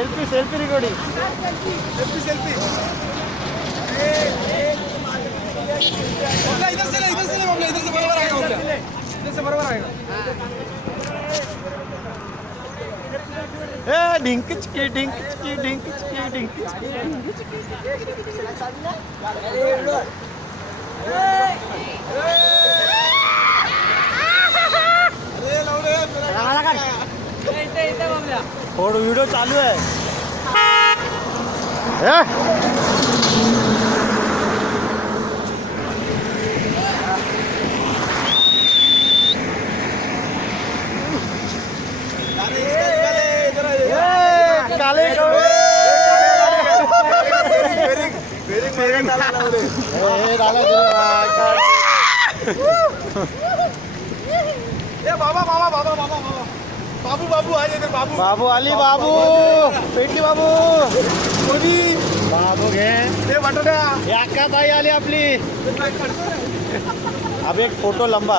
selfie selfie recording selfie इधर से बरोबर आएगा इधर से बरोबर आएगा ए ढिंकचकी ढिंकचकी ढिंकचकी ढिंकचकी थोड़ा वीडियो चालू है काले बाबा बाबा बाबा बाबा बाबू बाबू आ जाते बाबू बाबू आली बाबू पेटली बाबू कोणी बाबू घे ते वाटत ताई आली आपली अब एक फोटो लंबा